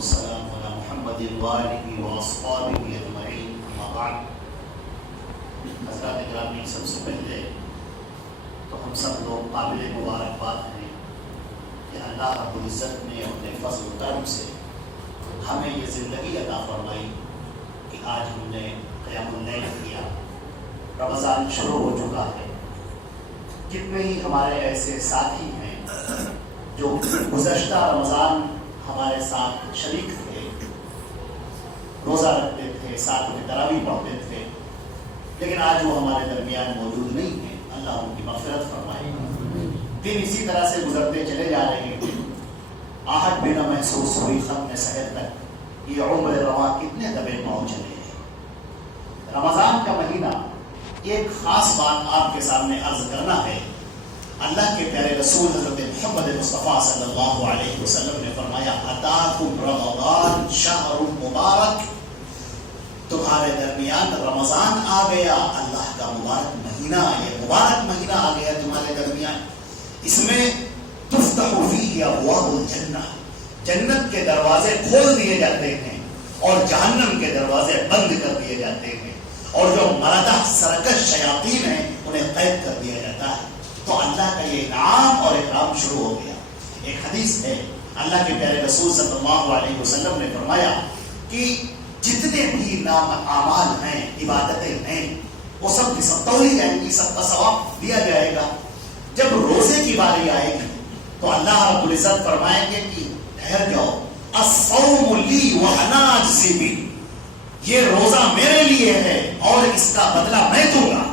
والسلام على محمد وآلہ وأصحابہ اجمعین، اما بعد۔ حضرات گرامی، سب سے پہلے تو ہم سب لوگ قابل مبارکباد ہیں کہ اللہ رب العزت نے اپنے فضل و کرم سے ہمیں یہ زندگی عطا فرمائی کہ آج ہم نے قیام اللیل کیا، رمضان شروع ہو چکا ہے۔ کتنے ہی ہمارے ایسے ساتھی ہیں جو گزشتہ رمضان ہمارے ساتھ شریک تھے، روزہ رکھتے تھے، ساتھ میں تراویح پڑھتے تھے، لیکن آج وہ ہمارے درمیان موجود نہیں ہیں۔ اللہ ان کی مغفرت فرمائے۔ دن اسی طرح سے گزرتے چلے جا رہے ہیں، آہٹ بھی نہ محسوس ہوئی ختم سحر تک۔ یہ عمر رواں کتنے دبے پاؤں چلے ہیں۔ رمضان کا مہینہ، ایک خاص بات آپ کے سامنے عرض کرنا ہے۔ اللہ کے پیارے رسول حضرت محمد مصطفیٰ صلی اللہ علیہ وسلم نے فرمایا، اتاکم رمضان شہر مبارک، تمہارے درمیان رمضان آ گیا، اللہ کا مبارک مہینہ، یہ مبارک مہینہ آ گیا تمہارے درمیان۔ اس میں تفتح فیہ ابواب الجنہ، جنت کے دروازے کھول دیے جاتے ہیں اور جہنم کے دروازے بند کر دیے جاتے ہیں، اور جو مردہ سرکش شیاطین ہیں انہیں قید کر دیا جاتا ہے۔ تو اللہ کا یہ انعام اور اکرام شروع ہو گیا۔ ایک حدیث ہے، اللہ کے پیارے رسول صلی اللہ علیہ وسلم نے فرمایا کہ جتنے بھی نام اعمال ہیں، عبادتیں ہیں، وہ سب کی سب تولی جائیں گی، سب کا ثواب دیا جائے گا۔ جب روزے کی باری آئے گی تو اللہ رب العزت فرمائیں گے کہ ٹھہر جاؤ، الصوم لی وانا اجزی بہ، یہ روزہ میرے لیے ہے اور اس کا بدلہ میں دوں گا۔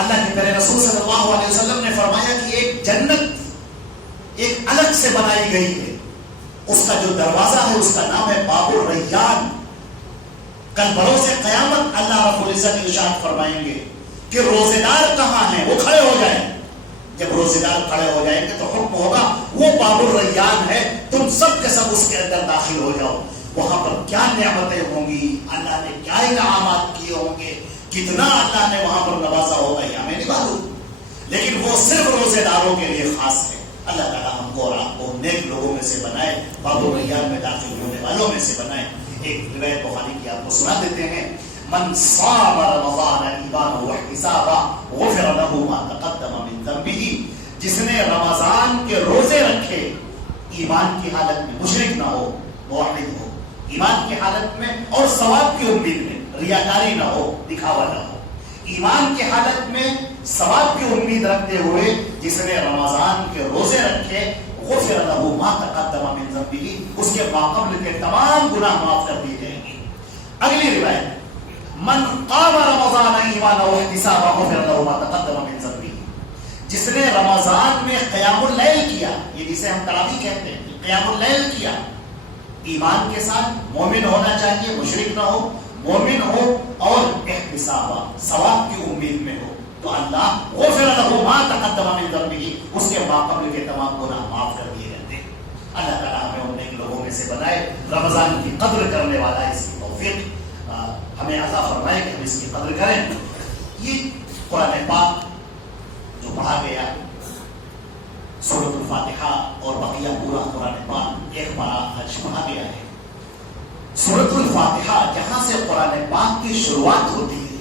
اللہ کے پیارے رسول صلی اللہ علیہ وسلم نے فرمایا کہ ایک جنت ایک الگ سے بنائی گئی ہے، اس کا جو دروازہ ہے اس کا نام ہے باب الریان۔ کل بروز قیامت اللہ رب العزت ارشاد فرمائیں گے کہ روزے دار کہاں ہیں، وہ کھڑے ہو جائیں۔ جب روزے دار کھڑے ہو جائیں گے تو حکم ہوگا وہ باب الریان ہے، تم سب کے سب اس کے اندر داخل ہو جاؤ۔ وہاں پر کیا نعمتیں ہوں گی، اللہ نے کیا انعامات کیے ہوں گے، کتنا اللہ نے وہاں پر نوازا ہوگا، یہ ہمیں نہیں معلوم، لیکن وہ صرف روزے داروں کے لیے خاص ہے۔ اللہ تعالیٰ ہم کو اور آپ کو نیک لوگوں میں سے بنائے، باب الریان میں داخل ہونے والوں میں سے بنائے۔ ایک روایت بخاری کی آپ کو سنا دیتے ہیں، من صام رمضان ایمانا واحتسابا غفر له ما تقدم من ذنبه، جس نے رمضان کے روزے رکھے ایمان کی حالت میں، مشرک نہ ہو، موحد ہو، ایمان کی حالت میں اور ثواب کی امید میں، ریاکاری نہ ہو، دکھاوا نہ ہو، ایمان کی حالت میں ثواب کی امید رکھتے ہوئے جس نے رمضان کے روزے رکھے، غفر له ما تقدم من ذنبه، اس کے ماقبل کے تمام گناہ معاف کر دیے جائیں گے۔ اگلی روایت، من قام رمضان ایمانا واحتسابا غفر له ما تقدم من ذنبه، جس نے رمضان میں قیام اللیل کیا، یہ جسے ہم تراویح کہتے ہیں، قیام اللیل کیا، ایمان کے ساتھ، مومن ہونا چاہیے، مشرک نہ ہو، مومن ہو اور احتسابا، ثواب کی امید میں ہو، تو اللہ غفر له ما تقدم من ذنبه، اس کے ماقبل کے تمام گناہ معاف کر دیے جاتے ہیں۔ اللہ تعالیٰ ہمیں ان نیک لوگوں میں سے بنائے، رمضان کی قدر کرنے والا ہے، اس کی توفیق ہمیں عطا فرمائے کہ ہم اس کی قدر کریں۔ یہ قرآن پاک جو پڑھا گیا، سورۃ الفاتحہ اور بقیہ پورا قرآن پاک ایک بارہ آج پڑھا گیا ہے۔ سورۃ الفاتحہ جہاں سے قرآن پاک کی شروعات ہوتی ہے،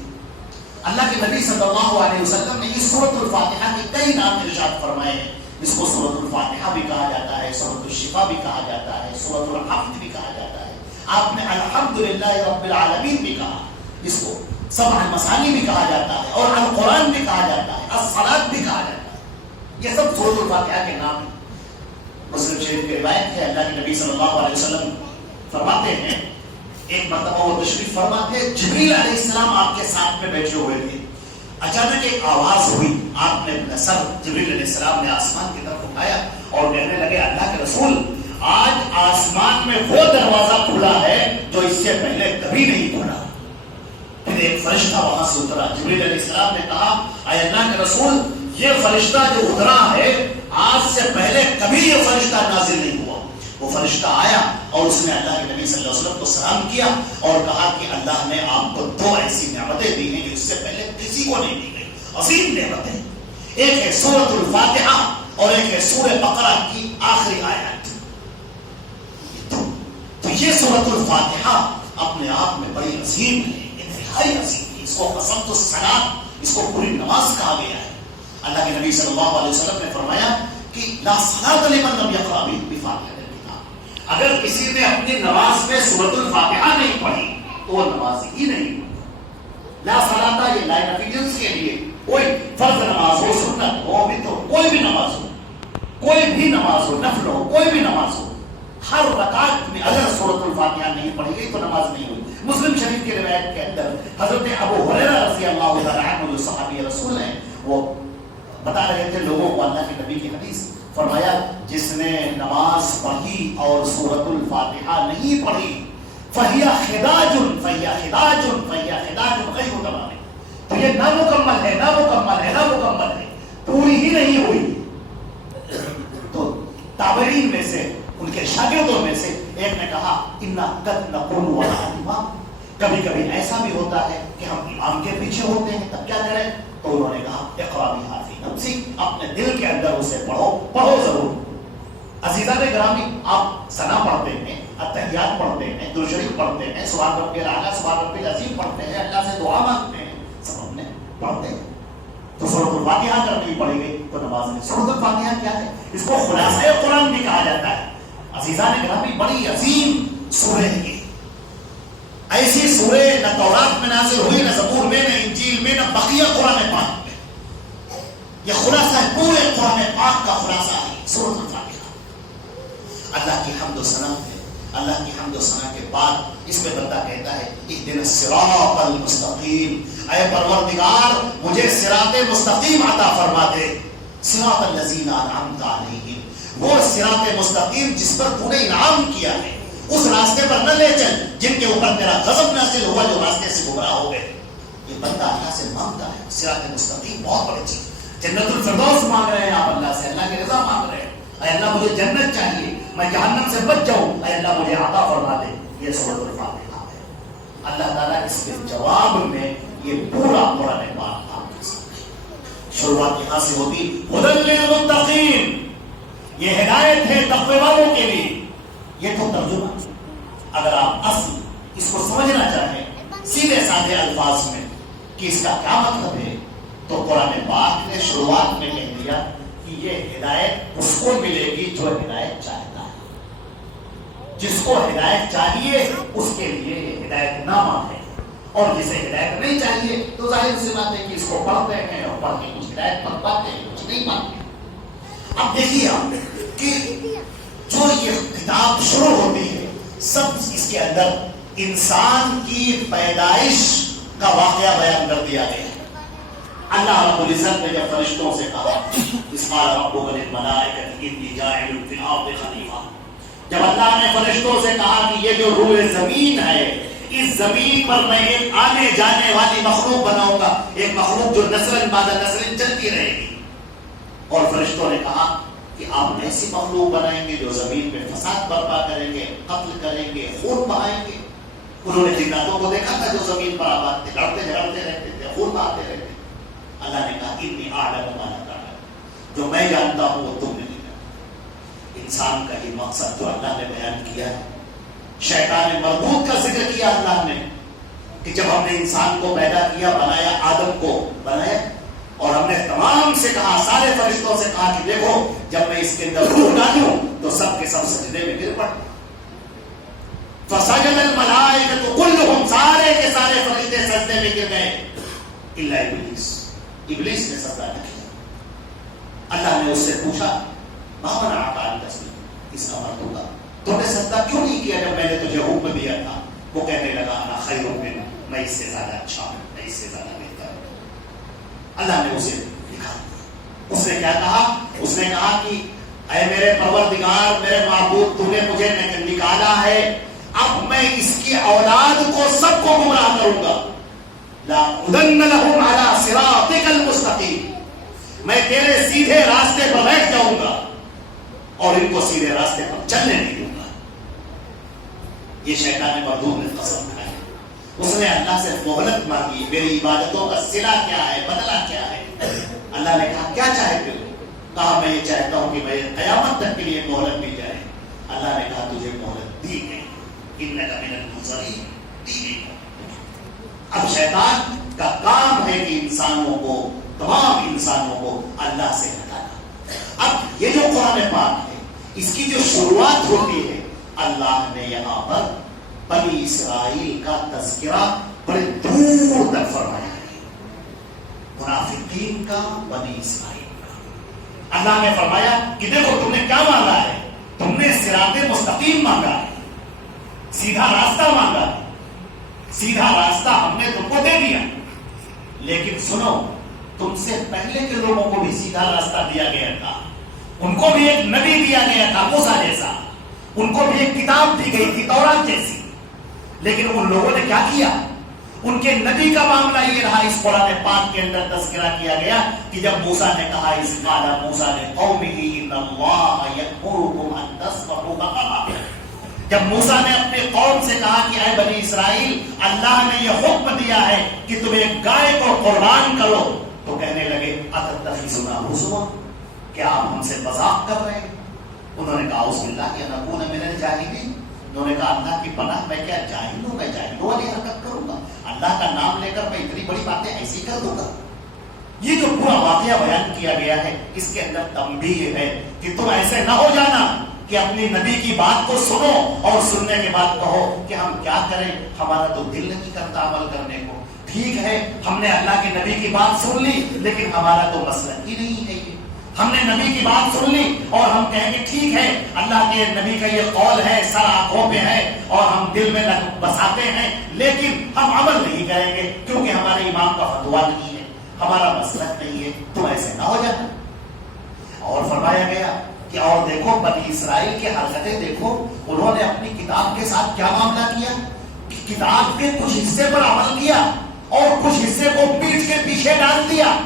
اللہ کے نبی صلی اللہ علیہ وسلم نے اس سورۃ الفاتحہ کے کئی نام ارشاد فرمائے ہیں۔ اس کو سورۃ الفاتحہ بھی کہا جاتا ہے، سورۃ الشفا بھی کہا جاتا ہے، سورۃ الحمد بھی کہا جاتا ہے، آپ نے الحمدللہ رب العالمین بھی کہا، اس کو سبع المثانی بھی کہا جاتا ہے، اور القرآن بھی کہا جاتا ہے، الصلاۃ بھی کہا جاتا ہے۔ یہ سب سورۃ الفاتحہ کے نام ہیں۔ مسلم شریف کی روایت ہے، اللہ کے نبی صلی اللہ علیہ وسلم فرماتے ہیں، ایک مرتبہ وہ تشریف فرما تھے، جبریل علیہ السلام آپ کے ساتھ میں بیٹھے ہوئے تھے، اچانک ایک آواز ہوئی، آپ نے اپنا سر جبریل علیہ السلام نے آسمان کی طرف اٹھایا اور کہنے لگے، اللہ کے رسول، آج آسمان میں وہ دروازہ کھلا ہے جو اس سے پہلے کبھی نہیں کھلا۔ پھر ایک فرشتہ وہاں سے اترا، جبریل علیہ السلام نے کہا، اے اللہ کے رسول، یہ فرشتہ جو اترا ہے آج سے پہلے کبھی یہ فرشتہ نازل نہیں ہوا۔ وہ فرشتہ آیا اور اس نے اللہ کے نبی صلی اللہ علیہ وسلم کو سلام کیا اور کہا کہ اللہ نے آپ کو دو ایسی نعمتیں دی ہیں جو اس سے پہلے کسی کو نہیں دی گئی، عظیم نعمتیں۔ ایک ہے سورۃ الفاتحہ اور ایک ہے سورہ بقرہ کی آخری آیات۔ یہ سورۃ الفاتحہ اپنے آپ میں بڑی عظیم ہے، انتہائی عظیم ہے. اس کو قسمۃ الصلاۃ، اس کو پوری نماز کہا گیا ہے. اللہ کے نبی صلی اللہ علیہ وسلم نے فرمایا کہ لا صلاۃ لمن لم یقرأ بفاتحۃ الکتاب، اگر کسی نے اپنی نماز میں سورۃ الفاتحہ نہیں پڑھی تو وہ نماز ہی نہیں. لا صلاۃ یہ لائن آف ایجنس کے لیے، کوئی فرض نماز ہو، سنت ہو، وتر ہو، کوئی بھی نماز ہو، کوئی بھی نماز ہو، نفل ہو، کوئی بھی نماز ہو، ہر رکعت میں اگر سورۃ الفاتحہ نہیں پڑھی گئی تو نماز نہیں ہوئی. مسلم شریف کی روایت کے اندر حضرت ابو ہریرہ رضی اللہ تعالی عنہ جو صحابی رسول ہیں، وہ بتا رہے تھے لوگوں کو اللہ کے نبی کی حدیث. فرمایا جس نے نماز پڑھی اور سورۃ الفاتحہ نہیں پڑھی فہی خداج فہی خداج فہی خداج غیر تمام، تو یہ نامکمل ہے، نامکمل ہے، نامکمل ہے، پوری ہی نہیں ہوئی. تو تابعین میں سے، ان کے شاگردوں میں سے ایک نے کہا انا قد نقول وراء الامام، کبھی کبھی ایسا بھی ہوتا ہے کہ ہم امام کے پیچھے ہوتے ہیں، تب کیا کریں؟ تو انہوں نے کہا اقرأ بہا فی نفسک، اپنے دل کے اندر اسے پڑھو، پڑھو ضرور. عزیزان گرامی، آپ ثنا پڑھتے ہیں، اتحیات پڑھتے ہیں، درود شریف پڑھتے ہیں، سبحان ربی الاعلی، سبحان ربی العظیم پڑھتے ہیں، اللہ سے دعا مانگتے ہیں، سب ہم نے پڑھتے ہیں. تو سورۃ الفاتحہ اگر نہیں پڑھی گئی تو نماز نہیں. سورۃ الفاتحہ کیا ہے؟ اس کو خلاصہ قرآن بھی کہا جاتا ہے. عزیزان گرامی، بڑی عظیم سورہ ہے یہ. ایسی سورہ نہ تورات میں نازل ہوئی، نہ زبور میں، نہ انجیل میں، نہ بقیہ قرآن پاک میں. یہ خلاصہ ہے، پورے قرآن پاک کا خلاصہ ہے سورۃ الفاتحہ. اللہ کی حمد و ثنا ہے. اللہ کی حمد و ثنا کے بعد اس میں بندہ کہتا ہے اہدنا الصراط المستقیم، اے پروردگار مجھے صراط مستقیم عطا فرما دے. صراط الذین انعمت علیہم، وہ صراط مستقیم جس پر تو نے انعام کیا ہے. اس راستے پر نہ لے چل جن کے اوپر تیرا غضب نازل ہوا، جو راستے سے گمراہ ہو گئے. یہ بندہ اللہ سے مانگتا ہے صراط مستقیم، بہت بڑی چیز. جنت الفردوس مانگ رہے ہیں آپ اللہ سے، اللہ کی رضا مانگ رہے ہیں. اے اللہ مجھے جنت چاہیے، میں جہنم سے بچ جاؤں، اے اللہ مجھے عطا فرما دے. یہ سورۃ الفاتحہ ہے. اللہ تعالیٰ اس کے جواب میں یہ پورا قرآن پاک آپ کے سامنے. شروعات یہاں سے ہوتی ھدی للمتقین، یہ ہدایت ہے تقوی والوں کے لیے. یہ تو ترجمہ. اگر آپ اصل اس کو سمجھنا چاہیں سیدھے سادھے الفاظ میں کہ اس کا کیا مطلب ہے، تو قرآن پاک نے شروعات میں کہہ دیا کہ یہ ہدایت اس کو ملے گی جو ہدایت چاہتا ہے. جس کو ہدایت چاہیے اس کے لیے یہ ہدایت نامہ ہے، اور جسے ہدایت نہیں چاہیے تو ظاہر سی بات ہے کہ اس کو پڑھتے ہیں اور پڑھ کے کچھ ہدایت پڑھ پاتے ہیں، کچھ نہیں پاتے. اب دیکھیے آپ کہ جو یہ کتاب شروع ہوتی ہے، سب اس کے اندر انسان کی پیدائش کا واقعہ بیان کر دیا گیا ہے. اللہ رب العزت نے جب فرشتوں سے کہا اس قال ربک للملائکۃ انی جاعل فی الارض خلیفہ، جب اللہ نے فرشتوں سے کہا کہ یہ جو روئے زمین ہے، اس زمین پر میں ایک آنے جانے والی مخلوق بناؤں گا، ایک مخلوق جو نسل بعد نسل چلتی رہے گی. اور فرشتوں نے کہا کہ آپ ایسی مخلوق بنائیں گے جو زمین میں فساد برپا کریں گے، قتل کریں گے، خون بہائیں گے. انہوں نے جناتوں کو دیکھا تھا جو زمین پر آباد تھے، لڑتے جھگڑتے رہتے تھے، خون بہاتے رہتے. اللہ نے کہا انی اعلم ما لا تعلمون، جو میں جانتا ہوں وہ تم نہیں جانتے. انسان کا ہی مقصد جو اللہ نے بیان کیا ہے. شیطان مردود کا ذکر کیا اللہ نے کہ جب ہم نے انسان کو پیدا کیا، بنایا، آدم کو بنایا، اور ہم نے تمام سے کہا، سارے فرشتوں سے کہا کہ دیکھو جب میں اس کے اندر روح ڈالوں تو سب کے سب سجدے میں گر پڑے. فسجد الملائکۃ کلھم، سارے کے سارے فرشتے سجدے میں گر گئے الا ابلیس، ابلیس نے سجدہ نہ کیا. اللہ نے اس سے پوچھا ما منعک ان تسجد، اس کا مطلب ہوگا تو نے سجدہ کیوں نہیں کیا جب میں نے تجھے حکم دیا تھا؟ وہ کہنے لگا انا خیر منہ، میں اس سے زیادہ اچھا ہوں، میں اس سے زیادہ بہتر ہوں. اللہ نے اسے لکھا. اس نے کیا کہا؟ اس نے کہا کہ اے میرے پروردگار، میرے معبود، تو نے مجھے نکالا ہے، اب میں اس کی اولاد کو سب کو گمراہ کروں گا. لَأُقْعُدَنَّ لَهُمْ عَلَىٰ صِرَاطِكَ الْمُسْتَقِيمِ، میں تیرے سیدھے راستے پر بیٹھ جاؤں گا اور ان کو سیدھے راستے پر چلنے نہیں دوں گا. یہ شیطان مردود نے قسم کھائی. اس نے اللہ سے مہلت مانگی، میری عبادتوں کا صلہ کیا ہے، بدلہ کیا ہے؟ اللہ نے کہا کیا چاہتے ہو؟ کہا میں یہ چاہتا ہوں کہ میں قیامت تک کے لیے مہلت مل جائے. اللہ نے کہا تجھے مہلت دی گئی، انک من المنظرین. اب شیطان کا کام ہے کہ انسانوں کو، تمام انسانوں کو اللہ سے ہٹانا. اب یہ جو قرآن پاک ہے اس کی جو شروعات ہوتی ہے، اللہ نے یہاں پر بنی اسرائیل کا تذکرہ بڑے دور تک فرمایا ہے. منافقین کا، بنی اسرائیل کا. اللہ نے فرمایا کہ دیکھو تم نے کیا مانگا ہے، تم نے صراط مستقیم مانگا ہے، سیدھا راستہ مانگا ہے، سیدھا راستہ ہم نے تم کو دے دیا. لیکن سنو، تم سے پہلے کے لوگوں کو بھی سیدھا راستہ دیا گیا تھا. ان کو بھی ایک نبی دیا گیا تھا موسیٰ جیسا، ان کو بھی ایک کتاب دی گئی تھی تورات جیسی. لیکن ان لوگوں نے کیا کیا؟ ان کے نبی کا معاملہ یہ رہا. اس قرآن پاک کے اندر تذکرہ کیا گیا کہ جب موسیٰ نے کہا، اس قال موسیٰ نے قومہ ان اللہ یأمرکم ان تذبحوا بقرۃ، جب موسیٰ نے اپنے قوم سے کہا کہ اے بنی اسرائیل، اللہ نے یہ حکم دیا ہے کہ تم ایک گائے کو قربان کرو، تو کہنے لگے اتتخذنا ہزوا، کیا آپ ہم سے مذاق کر رہے ہیں؟ انہوں نے کہا اعوذ باللہ ان نکون من الجاہلین. انہوں نے کہا اللہ کی پناہ، میں کیا جاہل ہوں؟ میں جاہلوں والی حرکت کروں گا؟ اللہ کا نام لے کر میں اتنی بڑی باتیں ایسی کر دوں گا؟ یہ جو پورا واقعہ بیان کیا گیا ہے اس کے اندر تنبیہ ہے کہ تم ایسے نہ ہو جانا کہ اپنی نبی کی بات کو سنو اور سننے کے بعد کہو کہ ہم کیا کریں، ہمارا تو دل نہیں کرتا عمل کرنے کو. ٹھیک ہے، ہم نے اللہ کے نبی کی بات سن لی لیکن ہمارا تو مسلک ہی نہیں ہے. ہم نے نبی کی بات سن لی اور ہم کہیں گے ٹھیک ہے، اللہ کے نبی کا یہ قول ہے، سر آنکھوں پہ ہے اور ہم دل میں بساتے ہیں، لیکن ہم عمل نہیں کریں گے کیونکہ ہمارے امام کا فتویٰ نہیں ہے، ہمارا مسلک نہیں ہے. تو ایسے نہ ہو جانا. اور فرمایا گیا کہ اور دیکھو بنی اسرائیل کی حرکتیں دیکھو، انہوں نے اپنی کتاب کے ساتھ کیا معاملہ کیا کہ کتاب کے کچھ حصے پر عمل کیا اور کچھ حصے کو پیٹھ کے پیچھے ڈال دیا.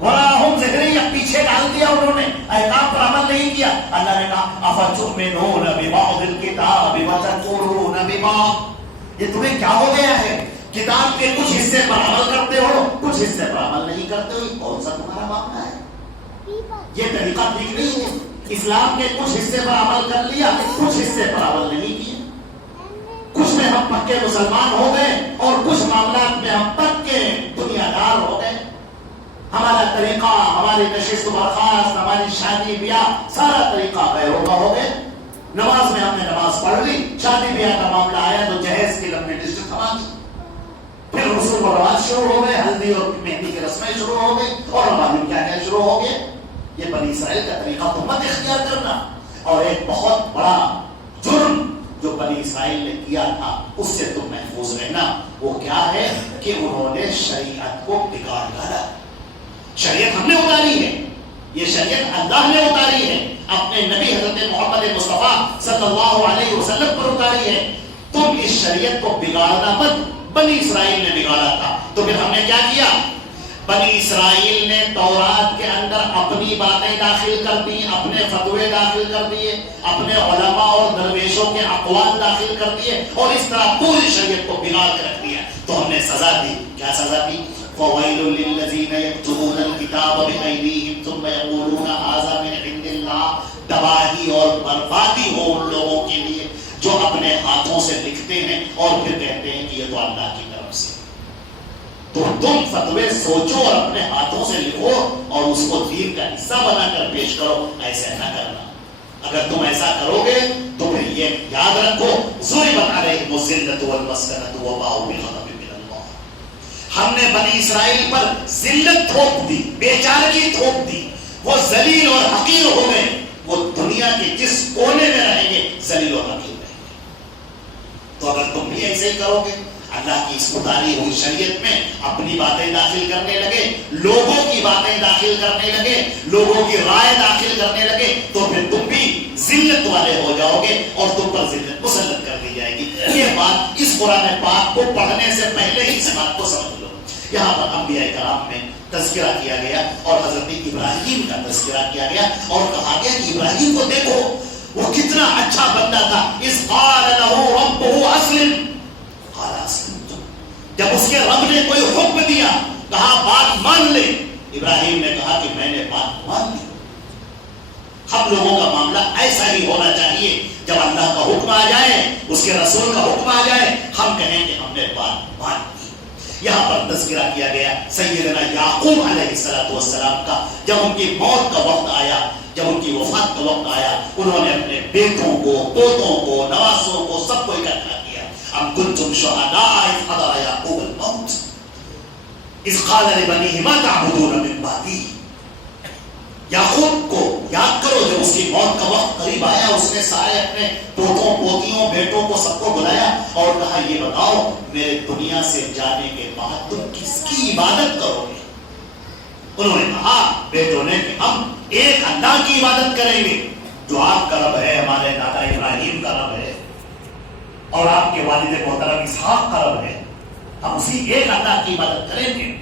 وراہم ظہری، پیچھے ڈال دیا انہوں نے، احکام پر عمل نہیں کیا. اللہ نے کہا افتؤمنون ببعض الکتاب وتکفرون ببعض، یہ تمہیں کیا ہو گیا ہے؟ کتاب کے کچھ حصے پر عمل کرتے ہو، کچھ حصے پر عمل نہیں کرتے ہو. کون سا تمہارا معاملہ ہے؟ یہ طریقہ ٹھیک نہیں ہے. اسلام کے کچھ حصے پر عمل کر لیا، کچھ حصے پر عمل نہیں کیا. کچھ میں ہم پکے مسلمان ہو گئے اور کچھ معاملات میں ہم پکے دنیا دار ہو گئے. ہمارا طریقہ، ہماری نشست و برخاست، ہماری شادی بیاہ، سارا طریقہ غیروں کا ہو گئے. نماز میں ہم نے نماز پڑھ لی، شادی بیاہ کا معاملہ آیا تو جہیز کی لمبی لسٹ تھما دی. پھر رسوم و رواج شروع ہو گئے، ہلدی اور مہندی کی رسمیں شروع ہو گئی اور ہمارے کیا کیا شروع ہو گئے. یہ بنی اسرائیل کا طریقہ تو مت اختیار کرنا. اور ایک بہت بڑا جرم جو بنی اسرائیل نے کیا تھا اس سے تم محفوظ رہنا. وہ کیا ہے کہ انہوں نے شریعت کو بگاڑ ڈالا. شریعت ہم نے اتاری ہے، یہ شریعت اللہ نے اتاری ہے، اپنے نبی حضرت محمد مصطفیٰ صلی اللہ علیہ وسلم پر اتاری ہے. تم اس شریعت کو بگاڑنا مت. بنی اسرائیل نے بگاڑا تھا تو پھر ہم نے کیا کیا؟ بنی اسرائیل نے تورات کے اندر اپنی باتیں داخل کر دی، اپنے فتوے داخل کر دیے، اپنے علماء اور درویشوں کے اقوال داخل کر دیے اور اس طرح پوری شریعت کو بگاڑ کے رکھ دیا. تو ہم نے سزا دی. کیا سزا دی؟ فَوَيْلٌ لِّلَّذِينَ يَكْتُبُونَ الْكِتَابَ بِأَيْدِيهِمْ ثُمَّ يَقُولُونَ هَٰذَا مِنْ عِندِ اللَّهِ. تباہی اور بربادی ہو ان لوگوں کے لیے جو اپنے ہاتھوں سے لکھتے ہیں اور پھر کہتے ہیں کہ یہ تو اللہ کی طرف سے. تو تم فتوے سوچو اور اپنے ہاتھوں سے لکھو اور اس کو دین کا حصہ بنا کر پیش کرو. ایسا نہ کرنا. اگر تم ایسا کرو گے تو پھر یہ یاد رکھو، ضربت علیہم الذلۃ والمسکنۃ وباءوا بغضب من اللہ. ہم نے بنی اسرائیل پر ذلت تھوپ دی، بیچارگی تھوپ دی. وہ ذلیل اور حقیر ہو گئے. وہ دنیا کے جس کونے میں رہیں گے ذلیل اور حقیر رہیں گے. تو اگر تم بھی ایسے ہی کرو گے، اللہ کی اس اتاری ہوئی شریعت میں اپنی باتیں داخل کرنے لگے، لوگوں کی باتیں داخل کرنے لگے، لوگوں کی رائے داخل کرنے لگے، تو پھر تم بھی ذلت والے ہو جاؤ گے اور تم پر ذلت مسلط کر دی جائے گی. یہ بات اس قرآن پاک کو پڑھنے سے پہلے ہی اس بات کو سمجھ لو. یہاں پر انبیاء کرام میں تذکرہ کیا گیا اور حضرت ابراہیم کا تذکرہ کیا گیا اور کہا گیا کہ ابراہیم کو دیکھو وہ کتنا اچھا بندہ تھا. اذ قال له ربه اسلم قال اسلمت. جب اس کے رب نے کوئی حکم دیا، کہا بات مان لے، ابراہیم نے کہا کہ میں نے بات مان لی. ہم لوگوں کا معاملہ ایسا ہی ہونا چاہیے. جب اللہ کا حکم آ جائے، اس کے رسول کا حکم آ جائے، ہم کہیں کہ ہم نے بات مان لی۔ یہاں پر تذکرہ کیا گیا سیدنا یعقوب علیہ السلام کا، جب ان کی موت کا وقت آیا، جب ان کی وفات کا وقت آیا، انہوں نے اپنے بیٹوں کو، پوتوں کو، نواسوں کو، سب کو اکٹھا کیا۔ ام کنتم شہداء اذ حضر یعقوب الموت اذ قال لبنیہ ما تعبدون من بعدی۔ یعقوب کو یاد کرو جب اس کی موت کا وقت قریب آیا، اس نے سارے اپنے پوتوں، پوتیوں، بیٹوں کو سب کو بلایا اور کہا یہ بتاؤ میرے دنیا سے جانے کے بعد تم کس کی عبادت کرو گے؟ انہوں نے کہا بیٹوں نے کہ ہم ایک اللہ کی عبادت کریں گے جو آپ کا رب ہے، ہمارے دادا ابراہیم کا رب ہے اور آپ کے والد محترم اسحاق کا رب ہے، ہم اسی ایک اللہ کی عبادت کریں گے۔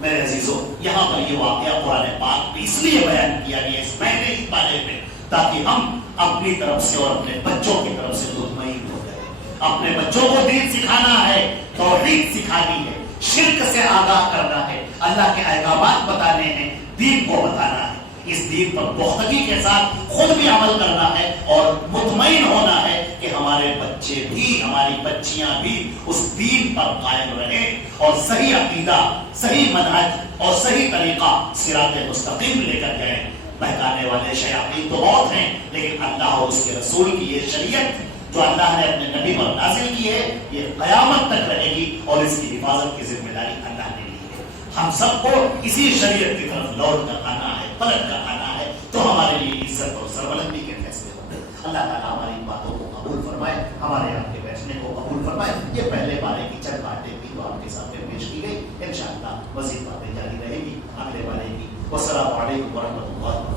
میرے عزیزو، یہاں پر یہ واقعہ قرآن پاک میں اس لیے بیان کیا گیا اس مہینے کی بارے میں تاکہ ہم اپنی طرف سے اور اپنے بچوں کی طرف سے مطمئن ہو جائیں۔ اپنے بچوں کو دین سکھانا ہے، توحید سکھانی ہے، شرک سے آگاہ کرنا ہے، اللہ کے احکامات بتانے ہیں، دین کو بتانا ہے۔ اس دین پر پختگی کے ساتھ خود بھی عمل کرنا ہے اور مطمئن ہونا ہے کہ ہمارے بچے بھی، ہماری بچیاں بھی اس دین پر قائم رہیں اور صحیح عقیدہ، صحیح منہج اور صحیح طریقہ صراط مستقیم لے کر جائیں۔ بہکانے والے شیاطین تو بہت ہیں، لیکن اللہ اور اس کے رسول کی یہ شریعت جو اللہ نے اپنے نبی پر نازل کی ہے یہ قیامت تک رہے گی اور اس کی حفاظت کی ذمہ داری اللہ نے لی ہے۔ ہم سب کو اسی شریعت کی طرف لوٹ کر آنا ہے، پلٹ کر آنا ہے، تو ہمارے لیے عزت اور سربلندی کے فیصلے ہوتے ہیں۔ اللہ تعالیٰ ہماری باتوں کو قبول فرمائے، ہمارے آپ کے بیٹھنے کو قبول فرمائے۔ یہ پہلے بارے کی چند باتیں تھی جو آپ کے سامنے پیش کی گئی، انشاءاللہ مزید باتیں جاری رہے گی اگلے بارے کی۔ والسلام علیکم ورحمۃ اللہ۔